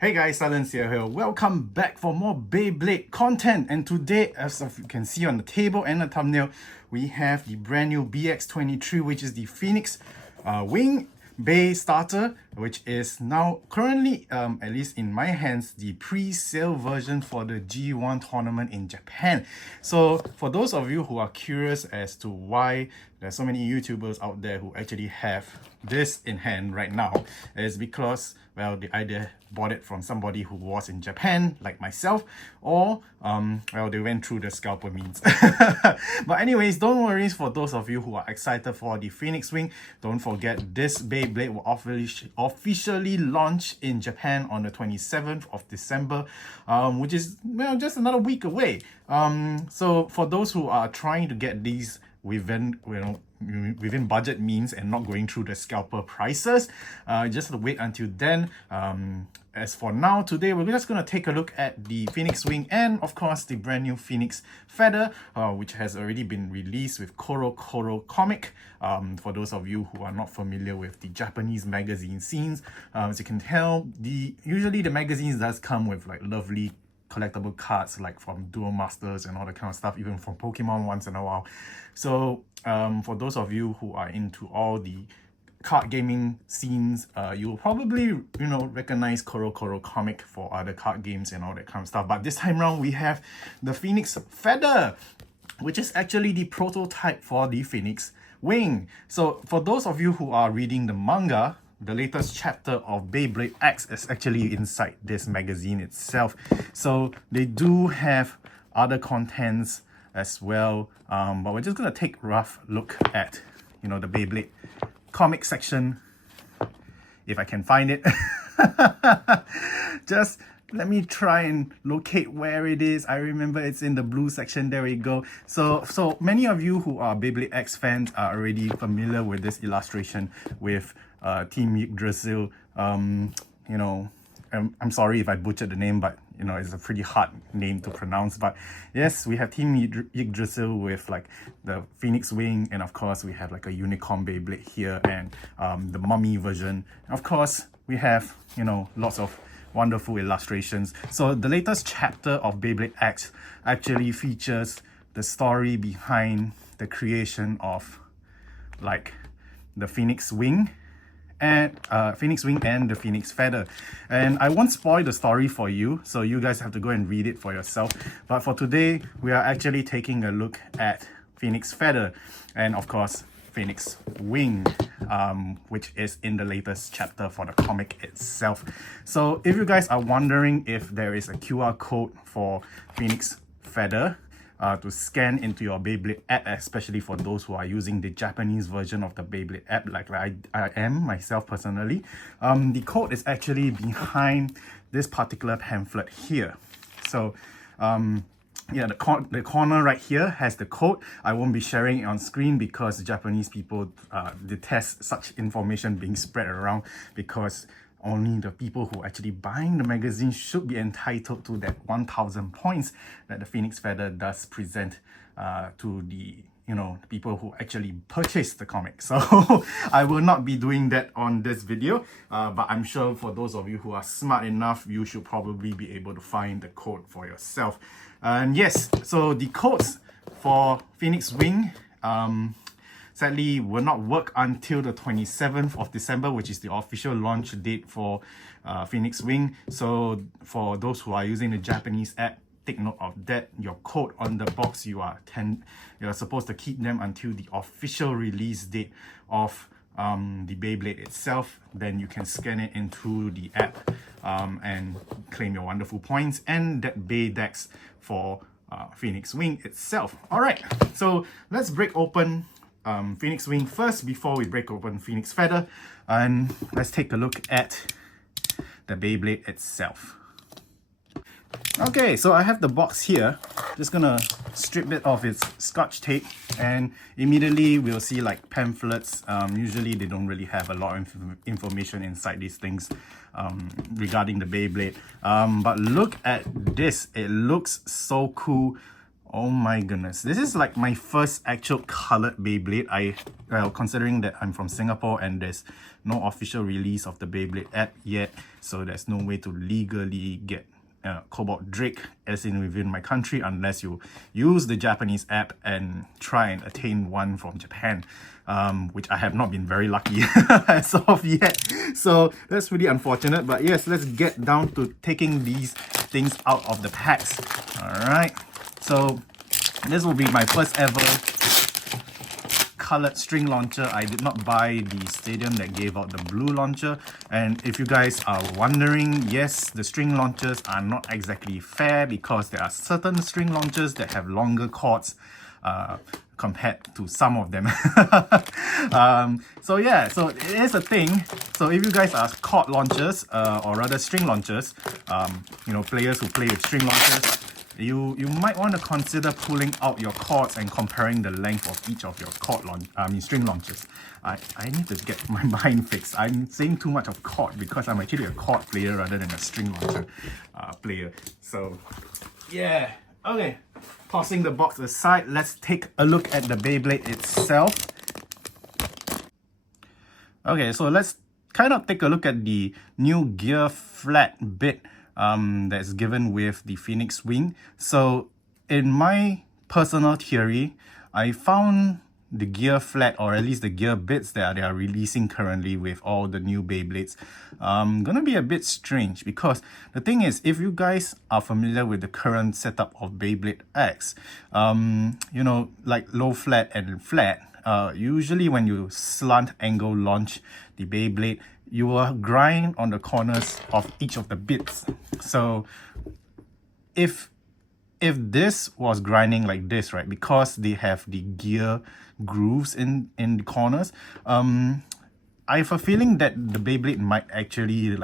Hey guys, Silencia here. Welcome back for more Beyblade content. And today, as you can see on the table and the thumbnail, we have the brand new BX23, which is the Phoenix Wing Bay starter, which is now currently, at least in my hands, the pre-sale version for the G1 tournament in Japan. So for those of you who are curious as to why there's so many YouTubers out there who actually have this in hand right now, is because, well, they either bought it from somebody who was in Japan, like myself, or well, they went through the scalper means. But anyways, don't worry, for those of you who are excited for the Phoenix Wing, don't forget this Beyblade will officially launch in Japan on the 27th of December, which is, well, just another week away. So for those who are trying to get these within budget means and not going through the scalper prices, just wait until then. As for now, today we're just going to take a look at the Phoenix Wing and of course the brand new Phoenix Feather, which has already been released with Koro comic. For those of you who are not familiar with the Japanese magazine scenes, as you can tell, usually the magazines does come with like lovely collectible cards, like from Duel Masters and all that kind of stuff, even from Pokemon once in a while. So for those of you who are into all the card gaming scenes, you'll probably recognize Koro comic for other card games and all that kind of stuff. But this time around we have the Phoenix Feather, which is actually the prototype for the Phoenix Wing. So for those of you who are reading the manga, the latest chapter of Beyblade X is actually inside this magazine itself. So they do have other contents as well, but we're just gonna take a rough look at the Beyblade comic section, if I can find it. Just let me try and locate where it is. I remember it's in the blue section. There we go. So many of you who are Beyblade X fans are already familiar with this illustration with Team Yggdrasil. I'm sorry if I butchered the name, but it's a pretty hard name to pronounce. But yes, we have Team Yggdrasil with like the Phoenix Wing, and of course we have like a unicorn Beyblade here, and the mummy version. Of course, we have lots of wonderful illustrations. So the latest chapter of Beyblade X actually features the story behind the creation of like the Phoenix Wing and the Phoenix Feather. And I won't spoil the story for you, so you guys have to go and read it for yourself. But for today, we are actually taking a look at Phoenix Feather and of course Phoenix Wing, which is in the latest chapter for the comic itself. So if you guys are wondering if there is a QR code for Phoenix Feather to scan into your Beyblade app, especially for those who are using the Japanese version of the Beyblade app, like I am myself personally, the code is actually behind this particular pamphlet here. So yeah, the corner right here has the code. I won't be sharing it on screen because Japanese people detest such information being spread around, because only the people who are actually buying the magazine should be entitled to that 1,000 points that the Phoenix Feather does present to the people who actually purchase the comic. So I will not be doing that on this video, but I'm sure for those of you who are smart enough, you should probably be able to find the code for yourself. And yes, so the codes for Phoenix Wing sadly will not work until the 27th of December, which is the official launch date for Phoenix Wing. So for those who are using the Japanese app, take note of that. Your code on the box, you're supposed to keep them until the official release date of the Beyblade itself. Then you can scan it into the app and claim your wonderful points and that Baydex for Phoenix Wing itself. All right, so let's break open Phoenix Wing first before we break open Phoenix Feather, and let's take a look at the Beyblade itself. Okay, so I have the box here. Just gonna strip it off its scotch tape, and immediately we'll see like pamphlets. Usually they don't really have a lot of information inside these things regarding the Beyblade. But look at this, it looks so cool Oh my goodness, this is like my first actual colored Beyblade. Well, considering that I'm from Singapore and there's no official release of the Beyblade app yet, so there's no way to legally get Cobalt Drake as in within my country unless you use the Japanese app and try and attain one from Japan, which I have not been very lucky as of yet. So that's really unfortunate. But yes, let's get down to taking these things out of the packs. All right. So this will be my first ever colored string launcher. I did not buy the stadium that gave out the blue launcher. And if you guys are wondering, yes, the string launchers are not exactly fair because there are certain string launchers that have longer cords compared to some of them. So yeah, so it is a thing. So if you guys are cord launchers or rather string launchers, you know, players who play with string launchers, you might want to consider pulling out your cords and comparing the length of each of your string launchers. I need to get my mind fixed. I'm saying too much of cord because I'm actually a cord player rather than a string launcher player. So yeah, okay. Tossing the box aside, let's take a look at the Beyblade itself. Okay, so let's kind of take a look at the new gear flat bit that's given with the Phoenix wing. So in my personal theory, I found the gear flat, or at least the gear bits that they are releasing currently with all the new Beyblades, gonna be a bit strange, because the thing is, if you guys are familiar with the current setup of Beyblade X, you know, like low flat and flat, usually when you slant angle launch the Beyblade, you will grind on the corners of each of the bits. So if this was grinding like this, right, because they have the gear grooves in the corners, I have a feeling that the Beyblade might actually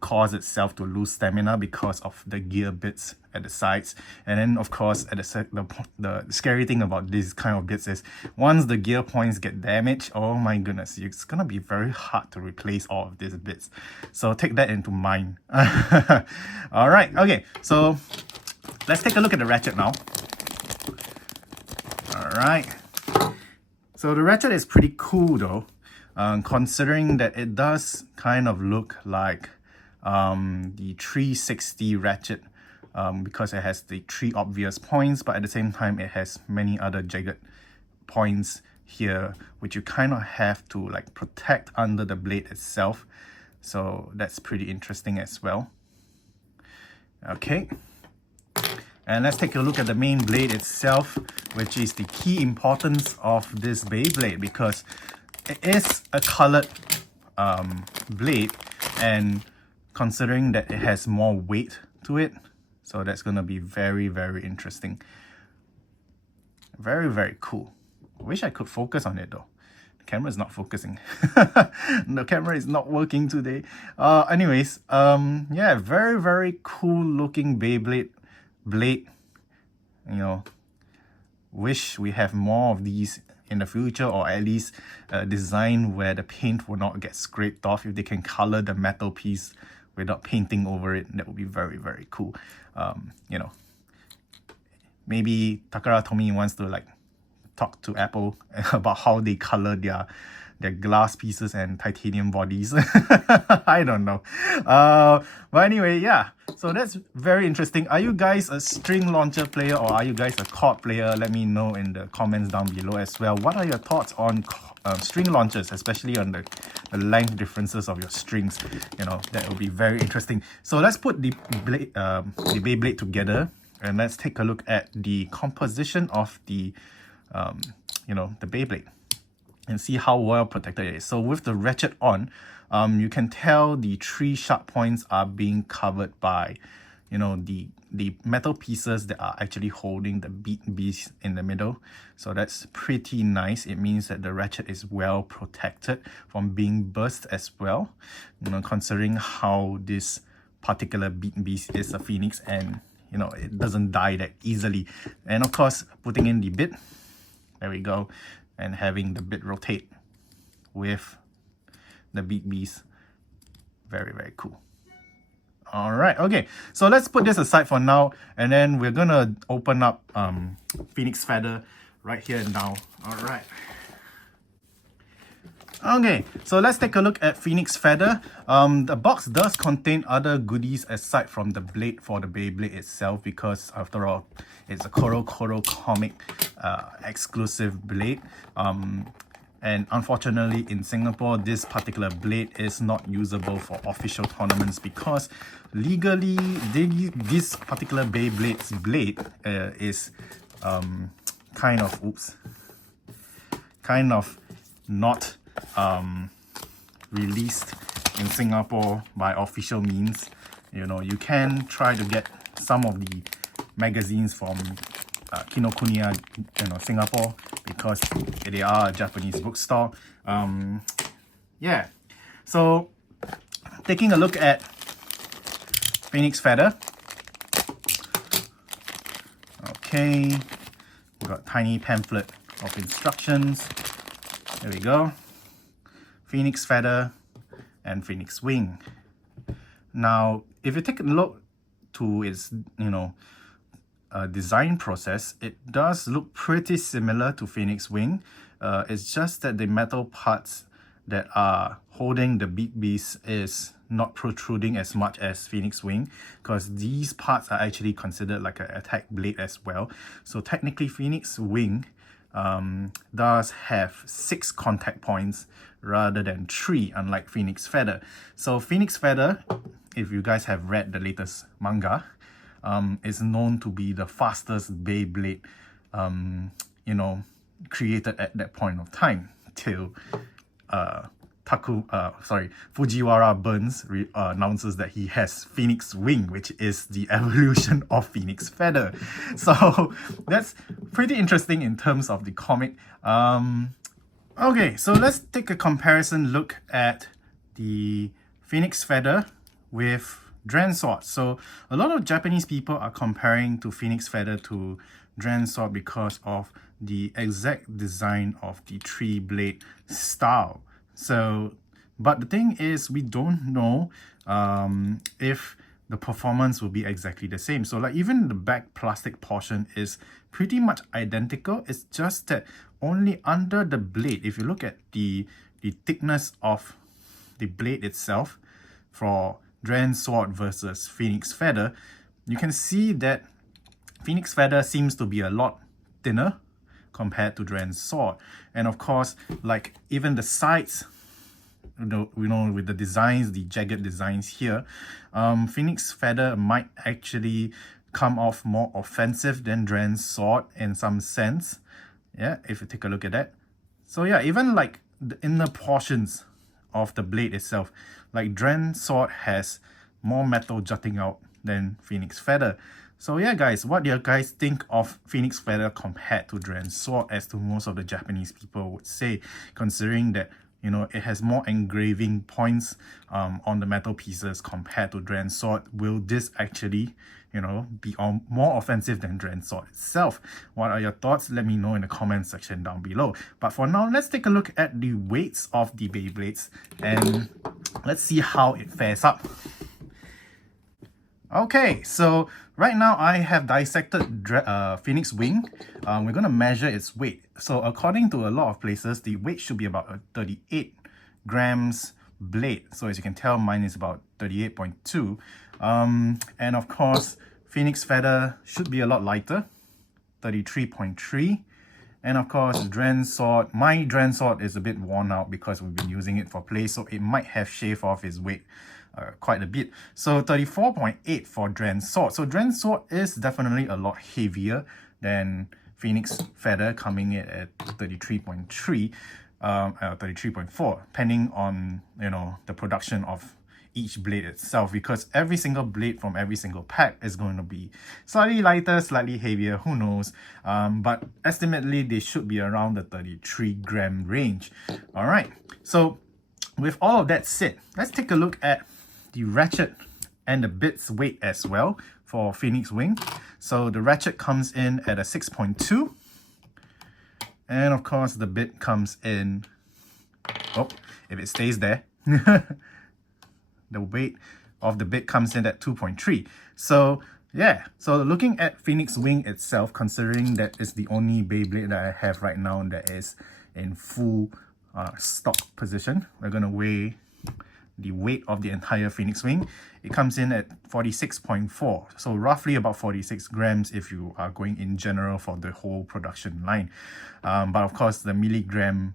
cause itself to lose stamina because of the gear bits at the sides. And then of course at the scary thing about these kind of bits is once the gear points get damaged, oh my goodness, it's gonna be very hard to replace all of these bits. So take that into mind. All right, okay, so let's take a look at the ratchet now. All right, so the ratchet is pretty cool though, considering that it does kind of look like the 360 ratchet, because it has the 3 obvious points, but at the same time it has many other jagged points here which you kind of have to like protect under the blade itself. So that's pretty interesting as well. Okay, and let's take a look at the main blade itself, which is the key importance of this Beyblade, because it is a colored blade, and considering that it has more weight to it, so that's going to be very, very interesting. Very, very cool. I wish I could focus on it though. The camera is not focusing. The camera is not working today. Anyways, yeah, very, very cool looking Beyblade blade. You know, wish we have more of these in the future, or at least a design where the paint will not get scraped off. If they can color the metal piece without painting over it, that would be very, very cool. You know, maybe Takara Tomy wants to like talk to Apple about how they color their glass pieces and titanium bodies. I don't know. But anyway, yeah. So that's very interesting. Are you guys a string launcher player, or are you guys a cord player? Let me know in the comments down below as well. What are your thoughts on string launchers, especially on the length differences of your strings? You know, that will be very interesting. So let's put the Beyblade together, and let's take a look at the composition of the you know, the Beyblade, and see how well protected it is. So with the ratchet on, you can tell the 3 sharp points are being covered by, you know, the metal pieces that are actually holding the beast in the middle. So that's pretty nice. It means that the ratchet is well protected from being burst as well, you know, considering how this particular beast is a phoenix, and you know, it doesn't die that easily. And of course, putting in the bit, there we go, and having the bit rotate with the beast, very, very cool. All right, okay. So let's put this aside for now, and then we're gonna open up Phoenix Feather right here and now. All right. Okay, so let's take a look at Phoenix Feather. The box does contain other goodies aside from the blade for the Beyblade itself, because after all, it's a Koro comic exclusive blade. And unfortunately in Singapore, this particular blade is not usable for official tournaments because legally this particular Beyblade's blade is kind of not released in Singapore by official means. You know, you can try to get some of the magazines from Kinokuniya, Singapore, because they are a Japanese bookstore. Yeah, so taking a look at Phoenix Feather. Okay, we got tiny pamphlet of instructions. There we go. Phoenix Feather and Phoenix Wing. Now, if you take a look to its, design process, it does look pretty similar to Phoenix Wing. It's just that the metal parts that are holding the big beast is not protruding as much as Phoenix Wing, because these parts are actually considered like an attack blade as well. So technically Phoenix Wing does have 6 contact points rather than 3, unlike Phoenix Feather. So Phoenix Feather, if you guys have read the latest manga, is known to be the fastest Beyblade, created at that point of time till Fujiwara Burns announces that he has Phoenix Wing, which is the evolution of Phoenix Feather. So that's pretty interesting in terms of the comic. Okay, so let's take a comparison look at the Phoenix Feather with Dren Sword. So a lot of Japanese people are comparing to Phoenix Feather to Dren Sword because of the exact design of the 3-blade style. So, but the thing is, we don't know if the performance will be exactly the same. So like even the back plastic portion is pretty much identical. It's just that only under the blade, if you look at the thickness of the blade itself for Dren Sword versus Phoenix Feather, you can see that Phoenix Feather seems to be a lot thinner compared to Dren Sword. And of course, like even the sides, with the designs, the jagged designs here, Phoenix Feather might actually come off more offensive than Dren Sword in some sense. Yeah, if you take a look at that. So yeah, even like the inner portions of the blade itself, like Dren Sword has more metal jutting out than Phoenix Feather. So yeah guys, what do you guys think of Phoenix Feather compared to Dren Sword, as to most of the Japanese people would say, considering that it has more engraving points on the metal pieces compared to Dren Sword? Will this actually be more offensive than Dren Sword itself? What are your thoughts? Let me know in the comment section down below. But for now, let's take a look at the weights of the Beyblades and let's see how it fares up. Okay, so right now I have dissected Phoenix Wing. We're going to measure its weight. So according to a lot of places, the weight should be about a 38 grams blade. So as you can tell, mine is about 38.2. And of course, Phoenix Feather should be a lot lighter, 33.3. And of course, Dren Sword, my Dren Sword is a bit worn out because we've been using it for play, so it might have shaved off its weight quite a bit. So 34.8 for Dren Sword. So Dren Sword is definitely a lot heavier than Phoenix Feather, coming in at 33.3, 33.4, depending on the production of each blade itself, because every single blade from every single pack is going to be slightly lighter, slightly heavier, who knows, but estimately they should be around the 33 gram range. All right, so with all of that said, let's take a look at the ratchet and the bit's weight as well for Phoenix Wing. So the ratchet comes in at a 6.2, and of course the bit comes in, if it stays there, the weight of the bit comes in at 2.3. So yeah, so looking at Phoenix Wing itself, considering that it's the only Beyblade that I have right now that is in full stock position, we're gonna weigh the weight of the entire Phoenix Wing. It comes in at 46.4, so roughly about 46 grams if you are going in general for the whole production line. But of course, the milligram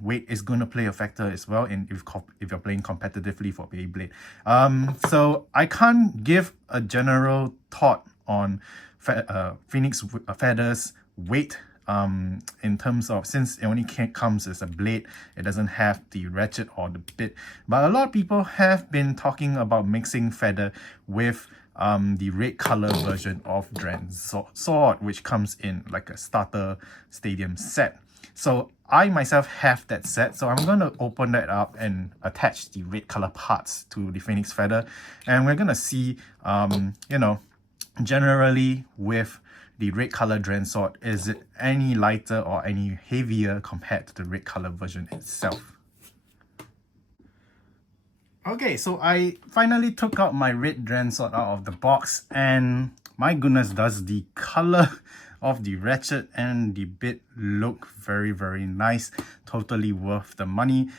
weight is going to play a factor as well in if you're playing competitively for Beyblade. So I can't give a general thought on Phoenix Feather's weight in terms of, since it only comes as a blade, it doesn't have the ratchet or the bit. But a lot of people have been talking about mixing Feather with the red color version of Dren's sword, which comes in like a starter stadium set. So I myself have that set, so I'm going to open that up and attach the red color parts to the Phoenix Feather, and we're going to see you know, generally with the red color Dren sword, is it any lighter or any heavier compared to the red color version itself. Okay, so I finally took out my red Dren sword out of the box, and my goodness, does the color of the ratchet and the bit look very nice. Totally worth the money.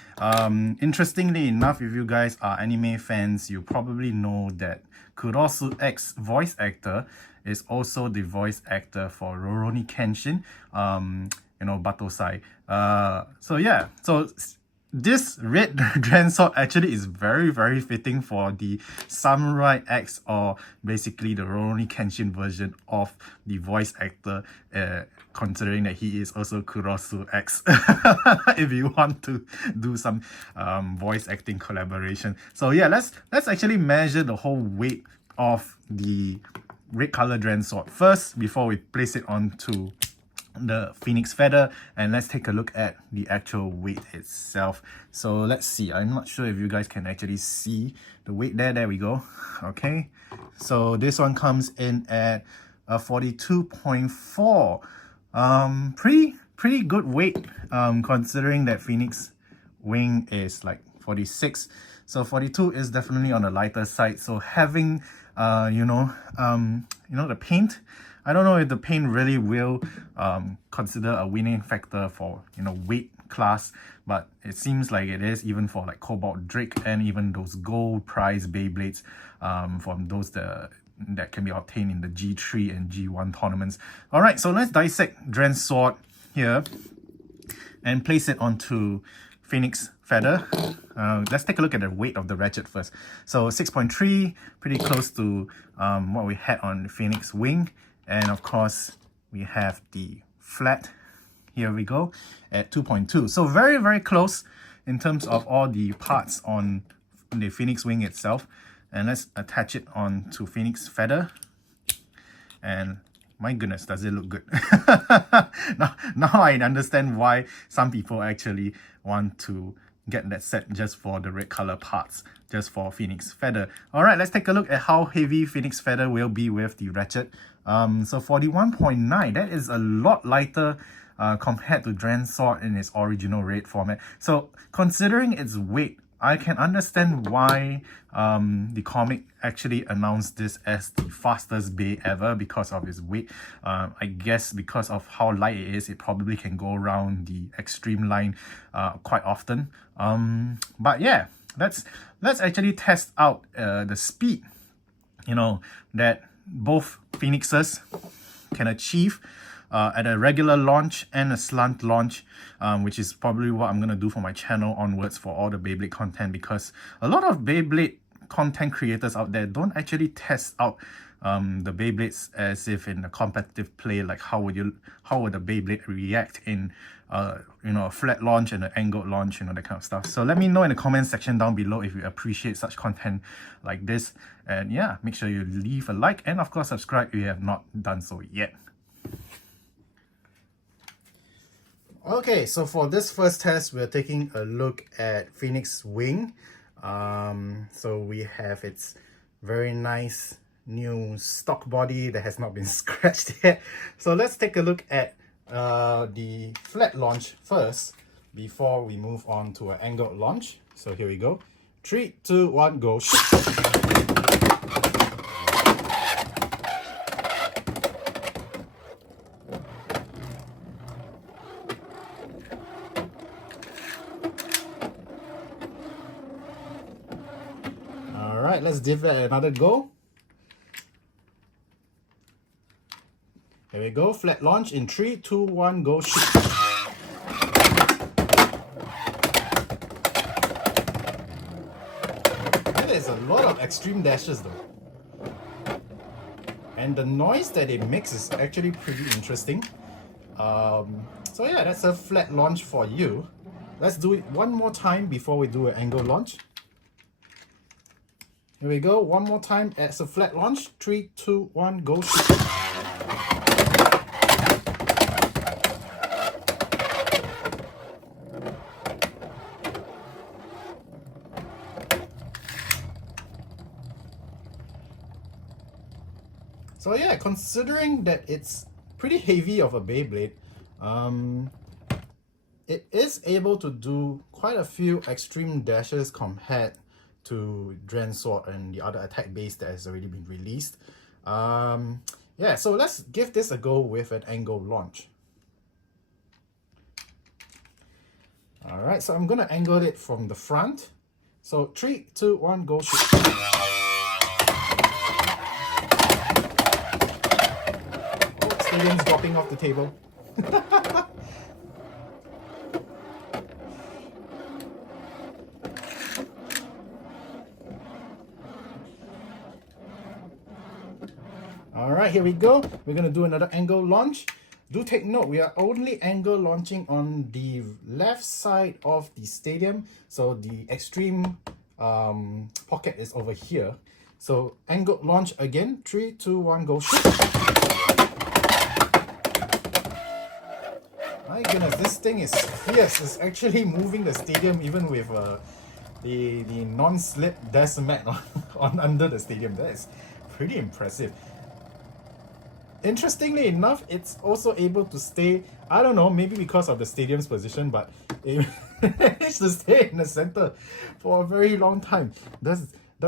Interestingly enough, if you guys are anime fans, you probably know that Kurosu X voice actor is also the voice actor for Rurouni Kenshin, you know, Batosai. So yeah, so this red Dren sword actually is very fitting for the Samurai X, or basically the Rurouni Kenshin version of the voice actor, considering that he is also Kurosu X, if you want to do some voice acting collaboration. So yeah, let's actually measure the whole weight of the red color Dren sword first before we place it onto the Phoenix Feather, and let's take a look at the actual weight itself. So let's see, I'm not sure if you guys can actually see the weight there we go. Okay, so this one comes in at 42.4. Pretty good weight, considering that Phoenix Wing is like 46, so 42 is definitely on the lighter side. So having you know, the paint, I don't know if the paint really will consider a winning factor for, you know, weight class, but it seems like it is, even for like Cobalt Drake and even those gold prize Beyblades from those that can be obtained in the G3 and G1 tournaments. Alright, so let's dissect Dren's sword here and place it onto Phoenix Feather. Let's take a look at the weight of the ratchet first. So 6.3, pretty close to what we had on the Phoenix Wing. And of course, we have the flat, here we go, at 2.2. So very close in terms of all the parts on the Phoenix Wing itself. And let's attach it on to Phoenix Feather. And my goodness, does it look good. now I understand why some people actually want to get that set just for the red color parts, just for Phoenix Feather. Alright, let's take a look at how heavy Phoenix Feather will be with the ratchet. So 41.9, that is a lot lighter compared to Dren's sword in its original red format. So considering its weight, I can understand why the comic actually announced this as the fastest Bey ever, because of its weight. I guess because of how light it is, it probably can go around the extreme line quite often. But yeah, let's actually test out the speed, you know, that both Phoenixes can achieve at a regular launch and a slant launch, which is probably what I'm going to do for my channel onwards for all the Beyblade content, because a lot of Beyblade content creators out there don't actually test out the Beyblades as if in a competitive play, like how would the Beyblade react in you know, a flat launch and an angled launch, you know, that kind of stuff. So let me know in the comment section down below if you appreciate such content like this, and yeah, make sure you leave a like and of course subscribe if you have not done so yet. Okay, so for this first test, we're taking a look at Phoenix Wing. So we have its very nice new stock body that has not been scratched yet. So let's take a look at the flat launch first before we move on to an angled launch. So here we go. 3, 2, 1, go. Alright, let's give it another go. Here we go, flat launch in 3, 2, 1, go. There's a lot of extreme dashes though. And the noise that it makes is actually pretty interesting. So yeah, that's a flat launch for you. Let's do it one more time before we do an angle launch. Here we go, one more time as a flat launch. 3, 2, 1, go. So yeah, considering that it's pretty heavy of a Beyblade, it is able to do quite a few extreme dashes compared to Dren Sword and the other attack base that has already been released. Yeah, so let's give this a go with an angle launch. Alright, so I'm gonna angle it from the front. So 3, 2, 1, go. Shoot. Stadium's dropping off the table. Alright, here we go. We're going to do another angle launch. Do take note, we are only angle launching on the left side of the stadium. So the extreme pocket is over here. So angle launch again. 3, 2, 1, go. Shoot. My goodness, this thing is fierce. It's actually moving the stadium even with the non-slip decimat on under the stadium. That is pretty impressive. Interestingly enough, it's also able to stay, I don't know, maybe because of the stadium's position, but it managed to stay in the center for a very long time. Does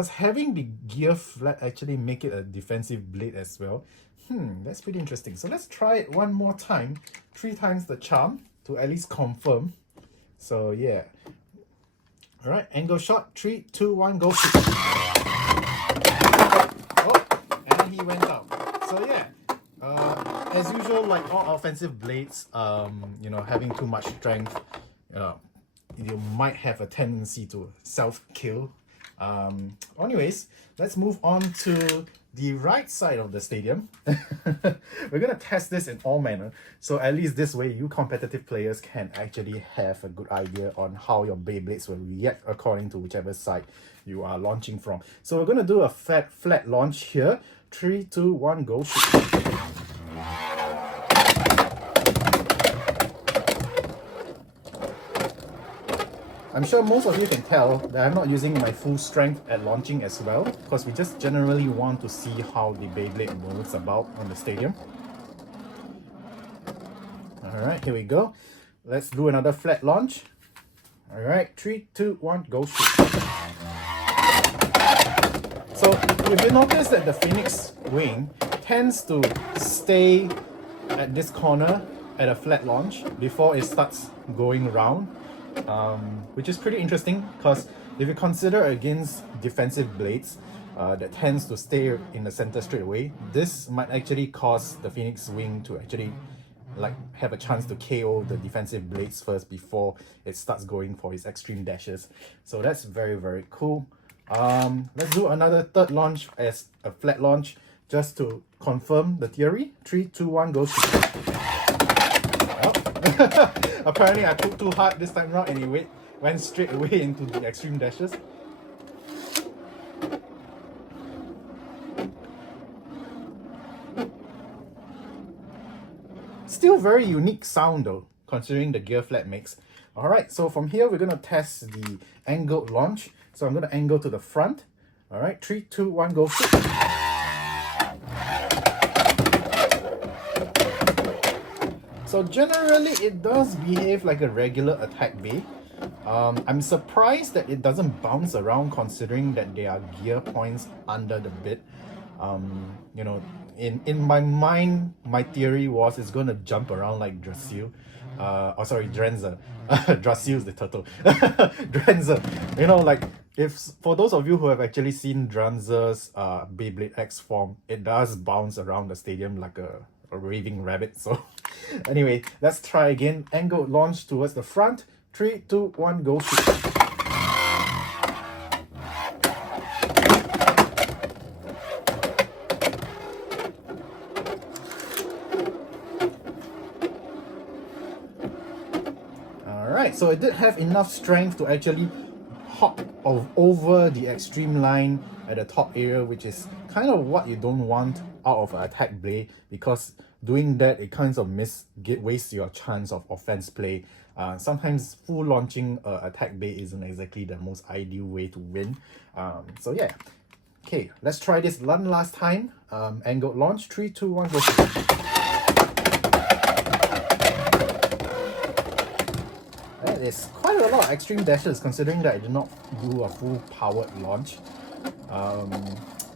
having the gear flat actually make it a defensive blade as well? That's pretty interesting. So let's try it one more time. 3 times the charm to at least confirm. So yeah. Alright, angle shot. 3, 2, 1, go. Oh, and he went out. So yeah. As usual, like all offensive blades, you know, having too much strength, you might have a tendency to self-kill. Anyways, let's move on to the right side of the stadium. We're gonna test this in all manner, so at least this way you competitive players can actually have a good idea on how your Beyblades will react according to whichever side you are launching from. So we're gonna do a flat launch here. 3, 2, 1, go. I'm sure most of you can tell that I'm not using my full strength at launching as well, because we just generally want to see how the Beyblade moves about on the stadium. Alright, here we go. Let's do another flat launch. Alright, 3, 2, 1, go. Shoot. So if you notice that the Phoenix wing tends to stay at this corner at a flat launch before it starts going round, which is pretty interesting, because if you consider against defensive blades that tends to stay in the center straight away, this might actually cause the Phoenix wing to actually like have a chance to KO the defensive blades first before it starts going for its extreme dashes. So that's very, very cool. Let's do another third launch as a flat launch just to confirm the theory. 3, 2, 1, go. Apparently I took too hard this time around and it went straight away into the extreme dashes. Still very unique sound though, considering the gear flat makes. Alright, so from here we're going to test the angled launch. So I'm going to angle to the front. Alright, 3, 2, 1, go. So generally it does behave like a regular attack bay. I'm surprised that it doesn't bounce around considering that there are gear points under the bit. You know, in my mind, my theory was it's gonna jump around like Drasil. Oh sorry, Drenzer. Drasil is the turtle. Drenzer. You know, like if for those of you who have actually seen Drenzer's Beyblade X form, it does bounce around the stadium like a raving rabbit. So anyway, let's try again. Angled launch towards the front. 3, 2, 1, go shoot. Alright, so it did have enough strength to actually hop over the extreme line at the top area, which is kind of what you don't want out of an attack blade, because doing that it kind of wastes your chance of offense play. Sometimes full launching attack blade isn't exactly the most ideal way to win. So yeah, okay, let's try this one last time. Angled launch, 3, 2, 1, go. That is quite a lot of extreme dashes considering that I did not do a full powered launch.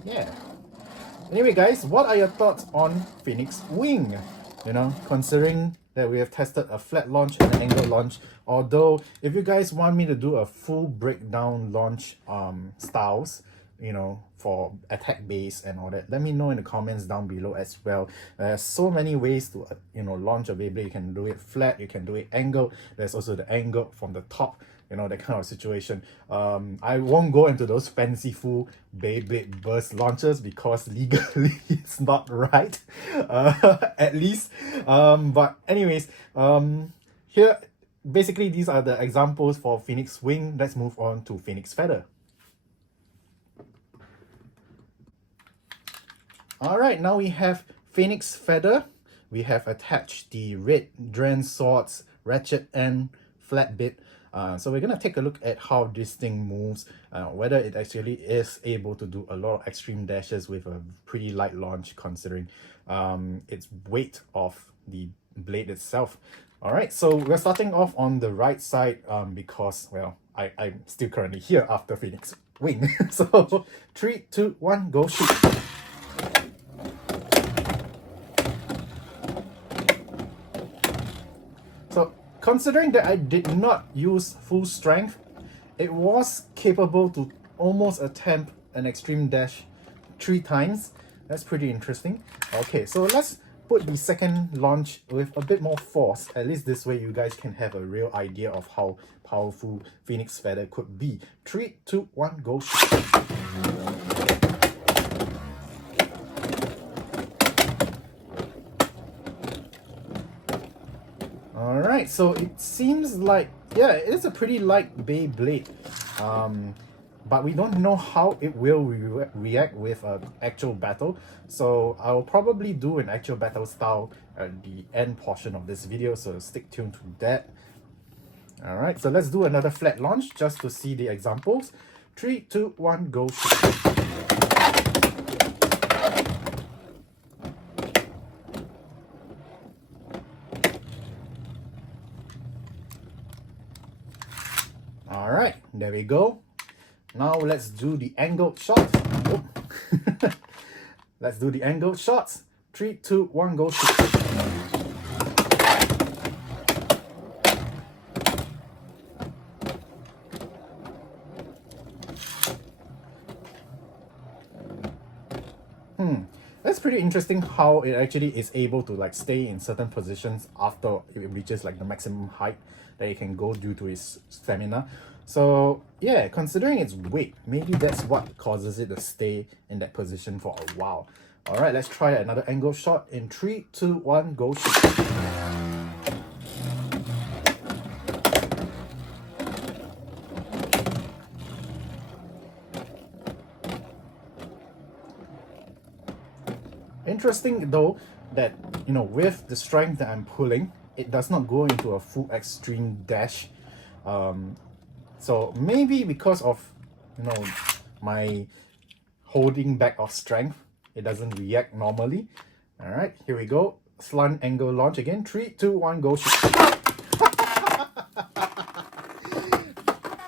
Yeah. Anyway guys, what are your thoughts on Phoenix Wing? You know, considering that we have tested a flat launch and an angled launch. Although, if you guys want me to do a full breakdown launch styles, you know, for attack base and all that, let me know in the comments down below as well. There's so many ways to you know, launch a Beyblade. You can do it flat, you can do it angled. There's also the angle from the top, you know, that kind of situation. I won't go into those fanciful Beyblade burst launchers because legally it's not right, at least. But anyways, here basically these are the examples for Phoenix Wing. Let's move on to Phoenix Feather. Alright, now we have Phoenix Feather. We have attached the red Dren swords, ratchet and flat bit. So we're going to take a look at how this thing moves, whether it actually is able to do a lot of extreme dashes with a pretty light launch considering its weight of the blade itself. Alright, so we're starting off on the right side because, well, I'm still currently here after Phoenix Wing. So 3, 2, 1, go shoot. So considering that I did not use full strength, it was capable to almost attempt an extreme dash 3 times. That's pretty interesting. Okay, so let's put the second launch with a bit more force. At least this way you guys can have a real idea of how powerful Phoenix Feather could be. 3, 2, 1, go shoot. Alright, so it seems like, yeah, it is a pretty light Beyblade. But we don't know how it will react with an actual battle. So I'll probably do an actual battle style at the end portion of this video, so stick tuned to that. Alright, so let's do another flat launch just to see the examples. 3, 2, 1, go shoot. Alright, there we go. Now let's do the angled shots. Oh. Let's do the angled shots. 3, 2, 1, go shoot. That's pretty interesting how it actually is able to like stay in certain positions after it reaches like the maximum height that it can go due to its stamina. So yeah, considering its weight, maybe that's what causes it to stay in that position for a while. Alright, let's try another angle shot in 3, 2, 1, go shoot. Interesting though that, you know, with the strength that I'm pulling, it does not go into a full extreme dash. So maybe because of, you know, my holding back of strength, it doesn't react normally. Alright, here we go. Slant angle launch again. 3, 2, 1, go shoot.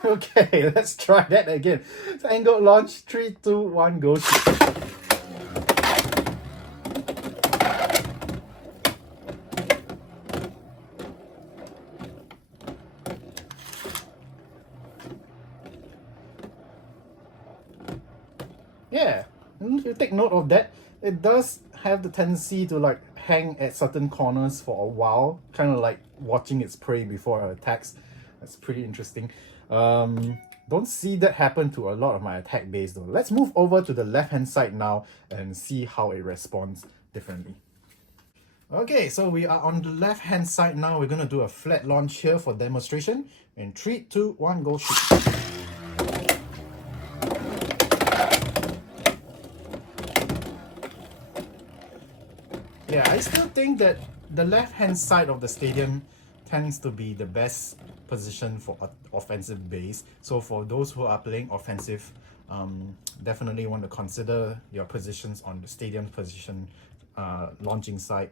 Okay, let's try that again. So angled launch, 3, 2, 1, go. Shoot. Yeah, you take note of that. It does have the tendency to like hang at certain corners for a while, kind of like watching its prey before it attacks. That's pretty interesting. Don't see that happen to a lot of my attack base though. Let's move over to the left hand side now and see how it responds differently. Okay, so we are on the left hand side now. We're gonna do a flat launch here for demonstration. In 3, 2, 1, go shoot. Yeah, I still think that the left-hand side of the stadium tends to be the best position for offensive base. So for those who are playing offensive, definitely want to consider your positions on the stadium position launching side,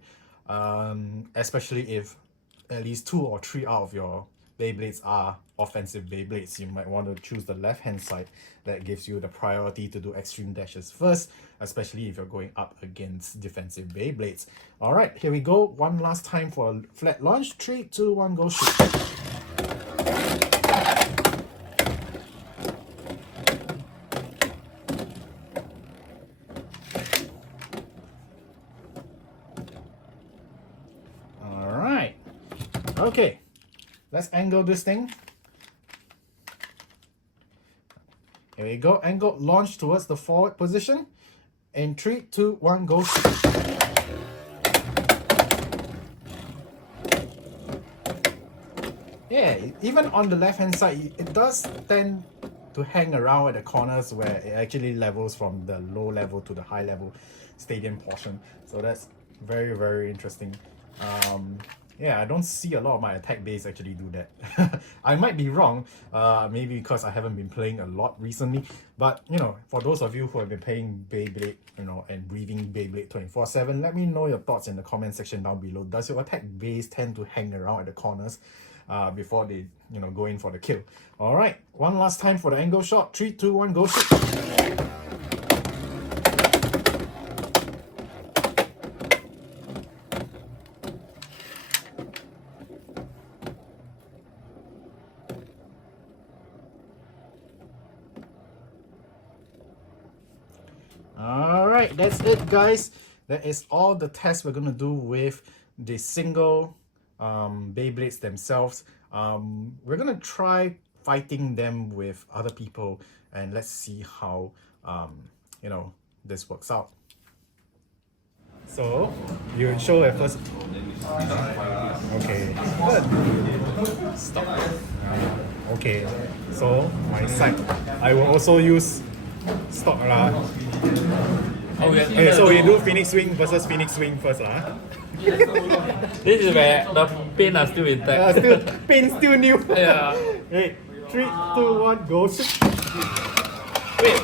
especially if at least 2 or 3 out of your Beyblades are offensive Beyblades. You might want to choose the left-hand side. That gives you the priority to do extreme dashes first, especially if you're going up against defensive Beyblades. All right, here we go. One last time for a flat launch. 3, 2, 1, go shoot. All right. Okay. Let's angle this thing. Here we go. Angle launch towards the forward position. In 3, 2, 1, go. Yeah, even on the left hand side, it does tend to hang around at the corners where it actually levels from the low level to the high level stadium portion. So that's very, very interesting. Yeah, I don't see a lot of my attack base actually do that. I might be wrong, maybe because I haven't been playing a lot recently. But, you know, for those of you who have been playing Beyblade, you know, and breathing Beyblade 24/7, let me know your thoughts in the comment section down below. Does your attack base tend to hang around at the corners before they, you know, go in for the kill? All right, one last time for the angle shot. 3, 2, 1, go shoot. Alright, that's it guys. That is all the tests we're gonna do with the single Beyblades themselves. We're gonna try fighting them with other people and let's see how you know, this works out. So you show at first. Okay, good. Stop. Okay, so my side, I will also use stock lah. Okay, so we do Phoenix Swing versus Phoenix Swing first lah. This is where the pin are still intact. Still pin still new. Yeah. Hey, 3, 2, 1, go. Wait.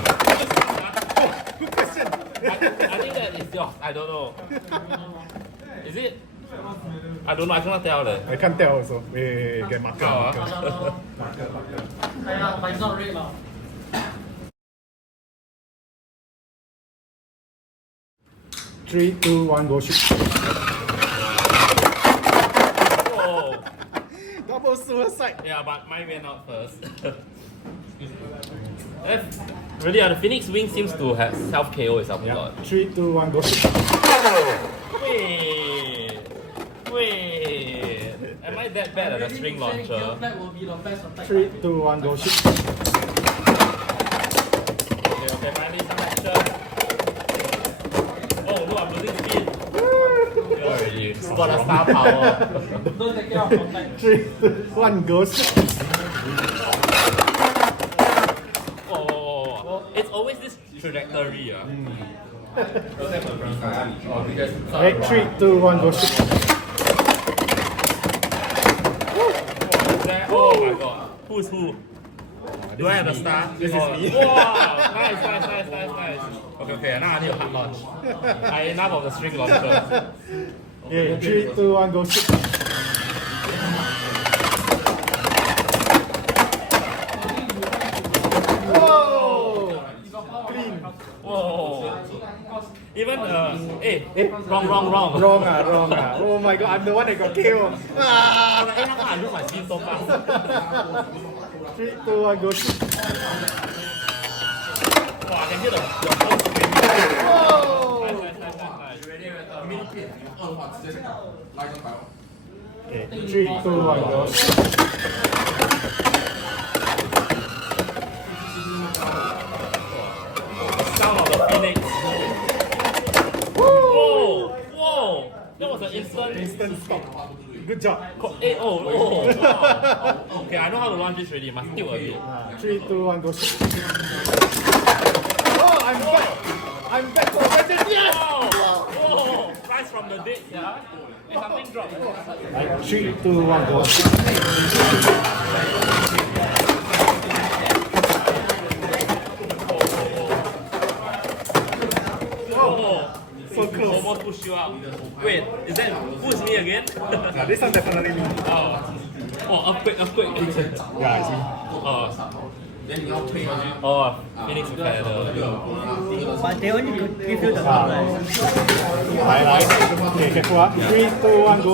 Good question. I think that is yours. I don't know. Is it? I don't know. I cannot tell. I can't tell also. Wait, get marker. Marker. But it's not red now. Three, 2, 1, go shoot. Oh. Double suicide. Yeah, but mine went out first. Really, the Phoenix Wing seems to have self KO itself a lot. 3, 2, 1, go shoot. Wait. Am I that bad at the string launcher? That will be the best attack. 3, 2, 1, go shoot. Okay, finally some action. Oh no, I'm losing speed. Already. Got a star power. Don't take care of contact. 3, 2, 1, go shoot. Oh, it's always this trajectory. Hey, 3, 2, 1, go shoot. Oh my god. Who's who? Do I have a star? This is me. Wow! Nice. Okay, now I need a hard launch. Enough of the string launcher. Hey, 3, 2, 1, go shoot. Whoa. Even wrong. Wrong ah. Oh my god, I'm the one that got killed. Ah! I lose my speed so fast. 3, 2, 1, go. Wow, I can hear the phone screaming. Whoa! Okay, 3, 2, 1, go. Sound of the phoenix. Whoa! That was an Instant stop. Good job. Wow. Okay, I know how to launch this already. Must tilt a bit. 3, 2, 1, go. Oh, I'm back for vengeance. Yes! Whoa! Rise from the dead, yeah. And something dropped. 3, 2, 1, go. So close. Almost push you out. Wait, is that push me again? Yeah, this one definitely me. Earthquake. Yeah, see. Phoenix Feather. But they only could give you the one, right? Right. Okay, careful. 3, 2, 1, go.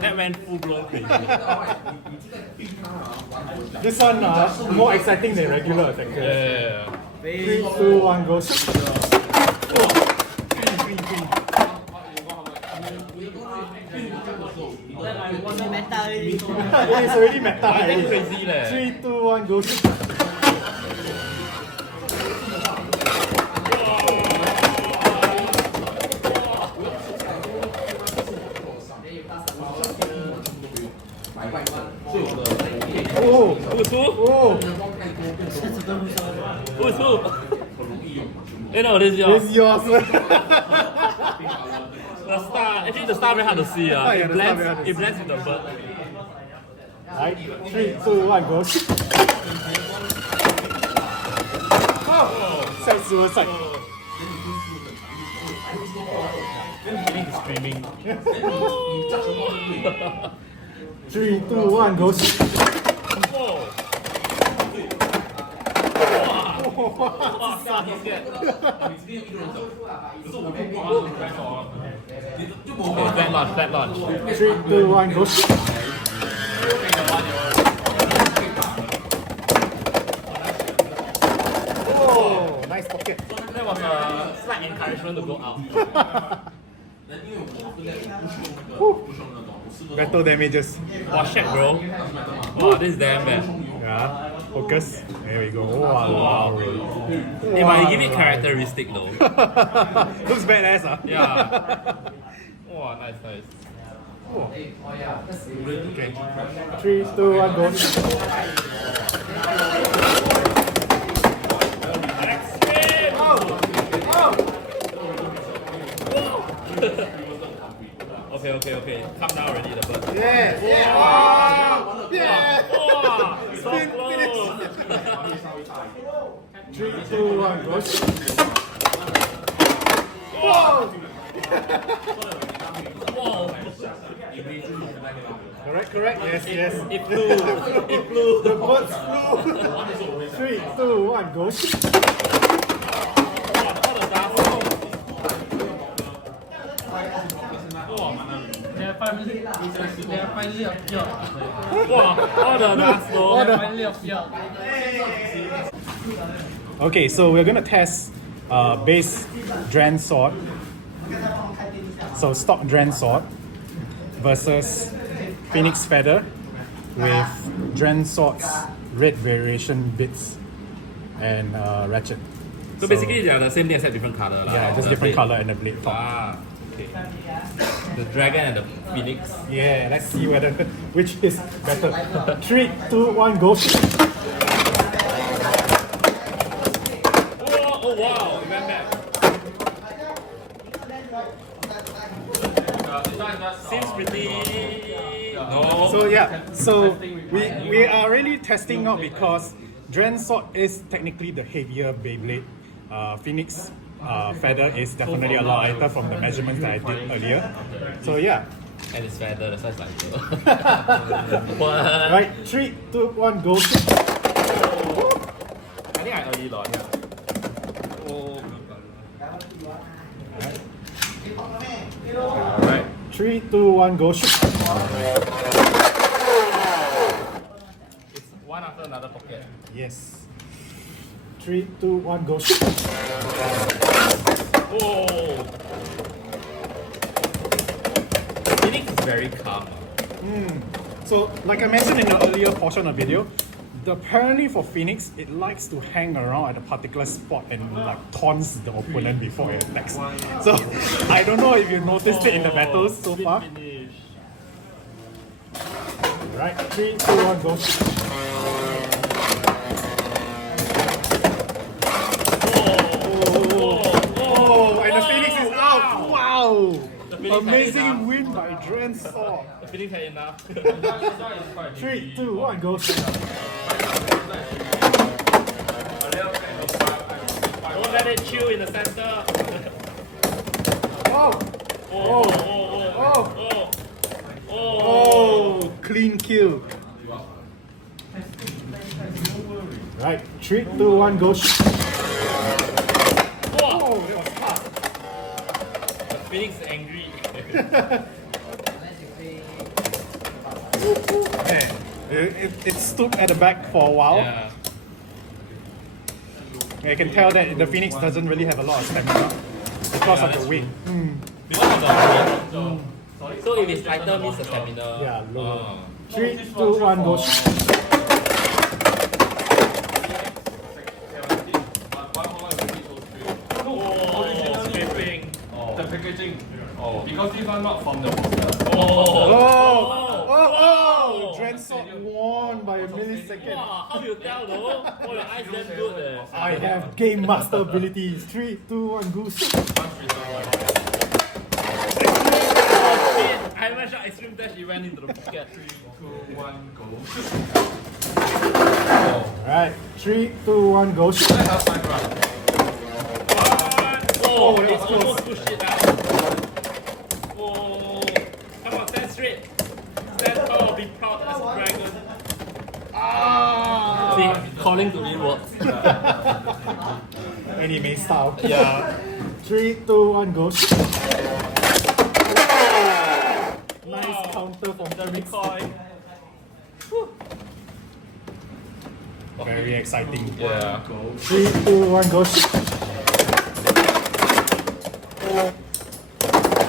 That went full blown crazy. This one more exciting than regular attacker. Yeah. 3, 2, 1, go. Was meta already. It is already meta. That's crazy leh. 3, 2, 1, go. Oh, Who's who? oh, Who's who? No, this is this yours. is yours. The star. Actually, the star very hard to see. Yeah, the star very hard to It blends with the bird. Right, 3, 2, 1, go. Oh, side suicide. Phoenix is screaming. 3, 2, 1, go. Whoa! Flat launch. 3, 2, 1, go. Oh, nice pocket. That was a slight encouragement to go out. Battle damages. Wow, shit, bro. Wow, this is damn bad. Yeah, focus. There we go. Wow. Hey, but you give it characteristic though. Looks badass, huh? Yeah. Wow, nice. Okay. 3, 2, 1, go. Okay. Come down already, the bird. Yeah. Wow, so Spin, close. 3, 2, 1, go. Whoa! Whoa. Correct. Yes. It flew. The birds flew. 3, 2, 1, go. They are finally appeared. Wow, all the dust though. They finally appeared. Okay, so we're gonna test base Dren sword. So stock Dren sword versus Phoenix Feather with Dren sword's red variation bits and ratchet. So basically they are the same thing except different color. Yeah, just different color and the blade top. Okay. The dragon and the phoenix. Yeah, let's see which is better. 3, 2, 1, go. Oh wow, it went back. Seems pretty. No. So we are really testing out because Dren sword is technically the heavier Beyblade. Phoenix Feather is definitely a lot lighter from the measurements that I did earlier. So yeah, And it's feather, that's why it's like what? Right, 3, 2, 1, go. I think I early launch. Oh. Alright, 3, 2, 1, go. Shoot. It's one after another pocket. Yes. 3, 2, 1, go. Shoot. Oh! Phoenix is very calm. So, like I mentioned in the earlier portion of the video, apparently for Phoenix, it likes to hang around at a particular spot and like taunts the opponent before it attacks. So, I don't know if you noticed it in the battles so far. Finish. Right, 3, 2, 1, go. Oh, and the Phoenix is out! Wow! Amazing win by Drensaw. The Phoenix had enough. 3, 2, 1, go. Don't let it chill in the center. Oh! Oh! Oh! Clean kill. Right, 3, 2, 1, go. Oh! Oh, that was fast. The Phoenix is angry. It stood at the back for a while. Yeah. I can tell that the Phoenix doesn't really have a lot of stamina because of the weight. Because of the so if it's lighter means the stamina. Yeah, lower. Oh. 3, 2, 1, go. Oh, scraping. The packaging. Because these are not from the poster. Oh! Drensaw won by a millisecond. Wow, how you tell though? Oh, your eyes damn good eh. I have game master abilities. 3, 2, 1, go. I haven't shot extreme dash, he went into the pocket. 3, 2, 1, go. Alright, 3, 2, 1, go. I have time run. Oh, that was it's close. almost pushed it out. Oh, come on, stand straight. Stand tall, be proud as a dragon. Ah! See, calling to me works. Anime style. Yeah. 3, 2, 1, go. Nice counter from The Phoenix. recoil. Very exciting. Yeah. 3, 2, 1, go.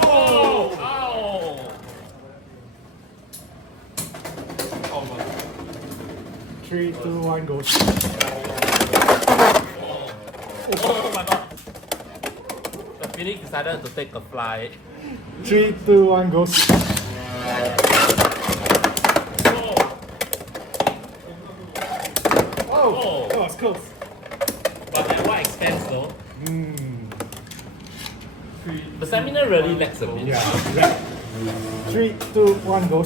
Oh! Ow! 3, 2, 1, go. Oh my god. The Phoenix decided to take a fly. 3, 2, 1, go. Oh, that was close. But at what expense though? The stamina really lacks a bit. Yeah. 3, 2, 1, go.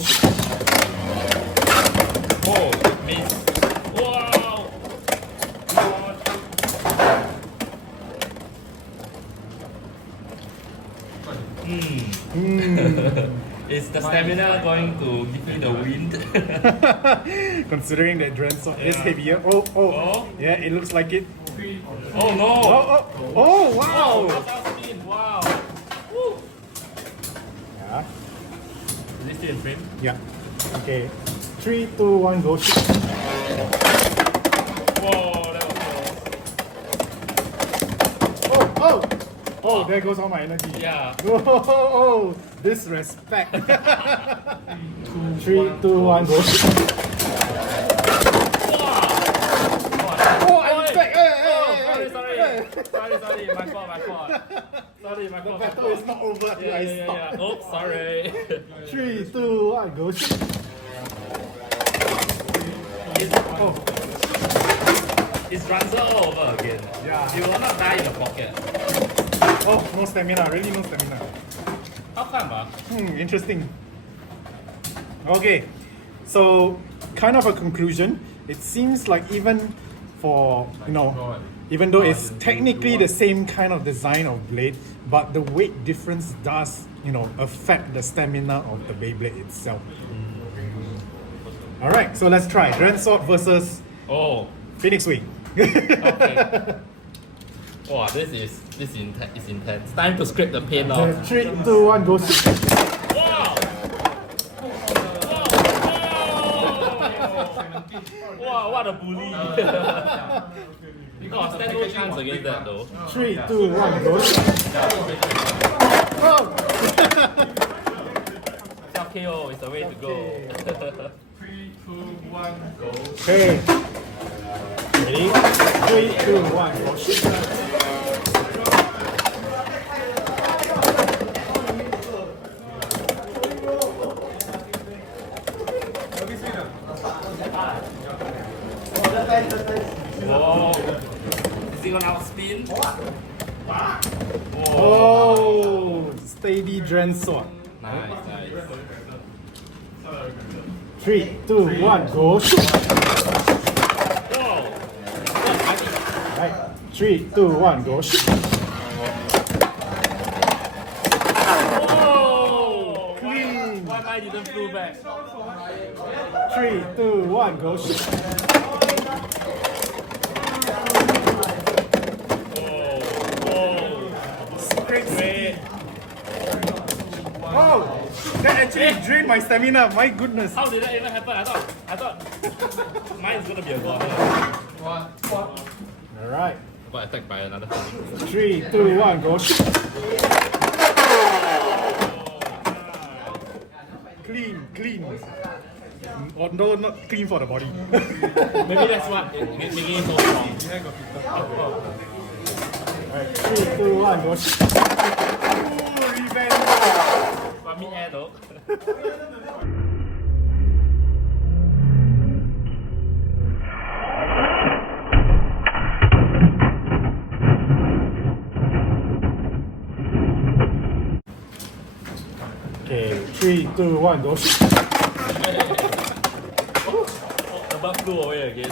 Oh, miss. Wow! Is the stamina going to give me the wind? Considering that Drensaw is heavier. Oh. Oh. Yeah, it looks like it. Oh no! Oh, wow. Wow! That's our spin. Wow! Woo. Yeah. Is it still in frame? Yeah. Okay. 3, 2, 1, go. Whoa, that was close. Oh, there goes all my energy. Yeah. Oh, disrespect. 3, 2, 1, go. Oh, I'm back. Sorry, my fault. Sorry, my fault. Battle is not over till I stop. Yeah. Oops, sorry. 3, 2, 1, go. It's Ranzer all over again. Yeah. You will not die in the pocket. Oh, no stamina. Really no stamina. How come, Interesting. Okay, so kind of a conclusion. It seems like even for, even though it's technically the same kind of design of blade, but the weight difference does, affect the stamina of the Beyblade itself. Alright, so let's try. Grand Sword versus Phoenix Wing. Okay. Wow, this is intense. Time to scrape the paint off. 3, 2, 1, go. Wow! Wow, what a bully! Oh, stand no chance against that though. 3, 2, 1, go. Self KO is the way to go. 3, 2, 1, go. Okay. Ready? 3, 2, 1, go. Whoa! Is he gonna outspin? Oh, steady Grand Sword. Nice. 3, 2, 1, go. Whoa! Right. 3, 2, 1, go. Whoa! Clean. Why I didn't flew back? 3, 2, 1, go. Great. Oh, that actually drained my stamina. My goodness. How did that even happen? I thought mine is gonna be a goal. All right. Got attacked by another Phoenix. 3, 2, 1, go. Clean. Although not clean for the body. Maybe that's what making it so strong. Alright, 3, 2, 1, go. Ooh, revenge. But mid-air though. Okay, 3, 2, 1, go. The bug flew away again.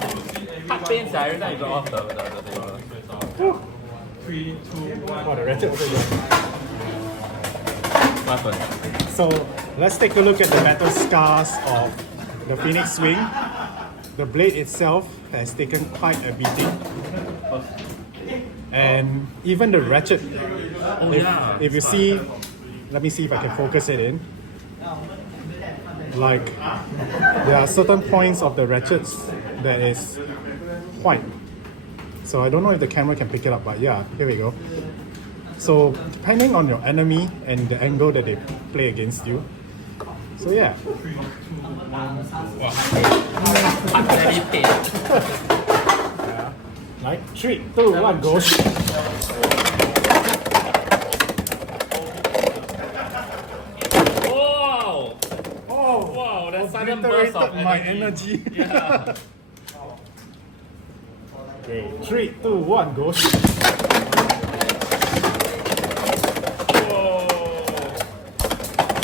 Heart pains every time you got off the table. 3, 2, 1. Oh, the ratchet also go. What happened? So, let's take a look at the battle scars of the Phoenix Wing. The blade itself has taken quite a beating. And even the ratchet, if you see, let me see if I can focus it in. Like, there are certain points of the ratchets that is white. So I don't know if the camera can pick it up, but yeah, here we go. So depending on your enemy and the angle that they play against you. So yeah. Heart very pain. Like 3, 2, 1, go. Wow! Wow, that sudden burst of Obliterated my energy. Yeah. Okay, 3, 2, 1, go. Whoa!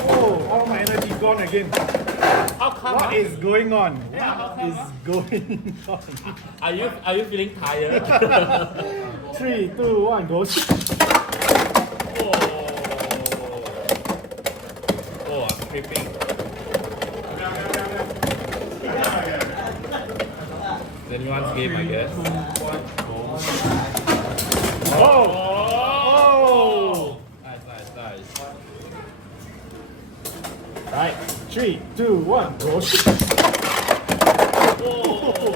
Oh, all my energy gone again. How come? What is going on? Yeah, how What come, is going on? Are you feeling tired? 3, 2, 1, go. Whoa! Oh, I'm creeping. It's anyone's game, I guess. Oh! Nice. Right, 3, 2, 1, go. Whoa!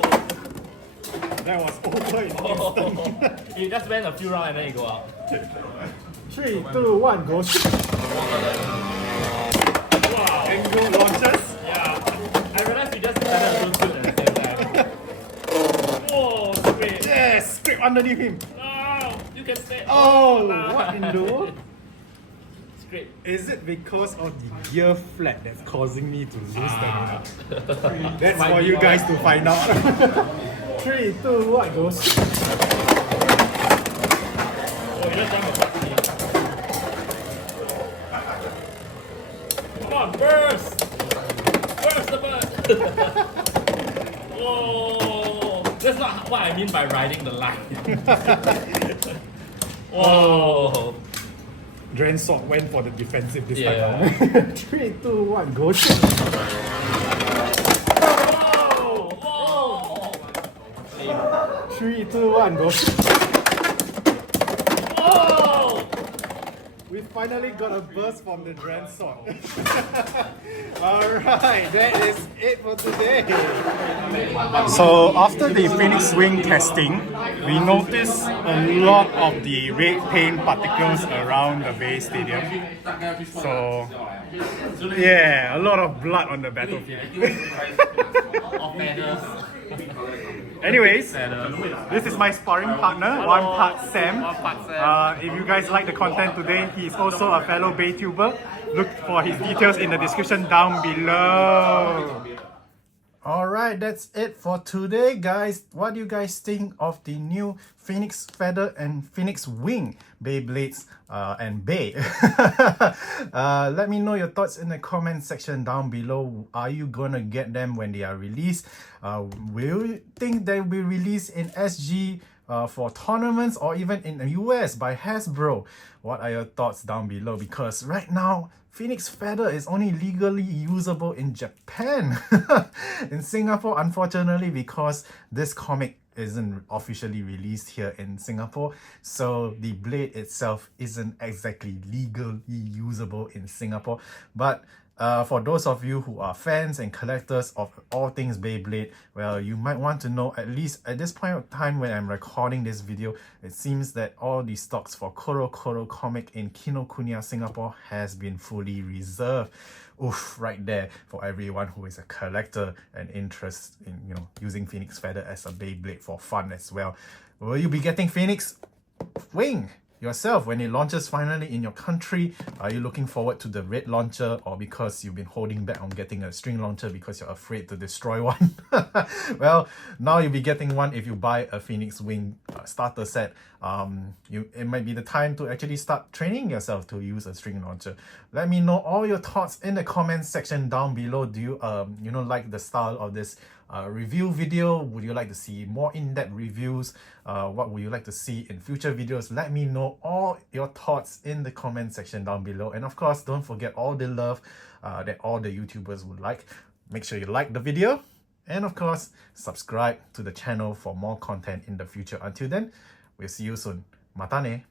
That was over in Oh. instant. You just went a few rounds and then you go out. 3, 2, 1, go. Wow! Angle launches. Yeah. I realized you just decided to do good at the same time. Whoa, great. Yes, straight underneath him. No, you can stay. Oh, what in the world? Great. Is it because of the gear flat that's causing me to lose stamina? That's Might for be you guys why. to find out. 3, 2, 1, go. Oh, you just jump a taxi. Come on, burst! Burst the bird! Whoa! That's not what I mean by riding the line. Whoa! Dren Sword went for the defensive this Yeah. time. 3, 2, 1, go shoot! Oh! 3, 2, 1, go shoot! Oh! We finally got a burst from the Dren Sword. Alright, that is it for today. So after the Phoenix Wing testing, we noticed a lot of the red paint particles around the Bay Stadium. So yeah, a lot of blood on the battlefield. Anyways, this is my sparring partner, OnePartSam. If you guys like the content today, he is also a fellow BayTuber. Look for his details in the description down below. Alright, that's it for today, guys. What do you guys think of the new Phoenix Feather and Phoenix Wing Beyblades and Bay? Let me know your thoughts in the comment section down below. Are you gonna get them when they are released? Will you think they will be released in SG for tournaments or even in the US by Hasbro? What are your thoughts down below? Because right now, Phoenix Feather is only legally usable in Japan. In Singapore, unfortunately, because this comic isn't officially released here in Singapore, so the blade itself isn't exactly legally usable in Singapore. But for those of you who are fans and collectors of all things Beyblade, well, you might want to know, at least at this point of time when I'm recording this video, it seems that all the stocks for Koro Koro comic in Kinokuniya, Singapore has been fully reserved. Oof, right there for everyone who is a collector and interest in, you know, using Phoenix Feather as a Beyblade for fun as well. Will you be getting Phoenix Wing yourself when it launches finally in your country? Are you looking forward to the red launcher, or because you've been holding back on getting a string launcher because you're afraid to destroy one? Well, now you'll be getting one if you buy a Phoenix Wing starter set. It might be the time to actually start training yourself to use a string launcher. Let me know all your thoughts in the comments section down below. Do you like the style of this review video? Would you like to see more in-depth reviews? What would you like to see in future videos? Let me know all your thoughts in the comment section down below. And of course, don't forget all the love that all the YouTubers would like. Make sure you like the video, and of course, subscribe to the channel for more content in the future. Until then, we'll see you soon. Mata ne!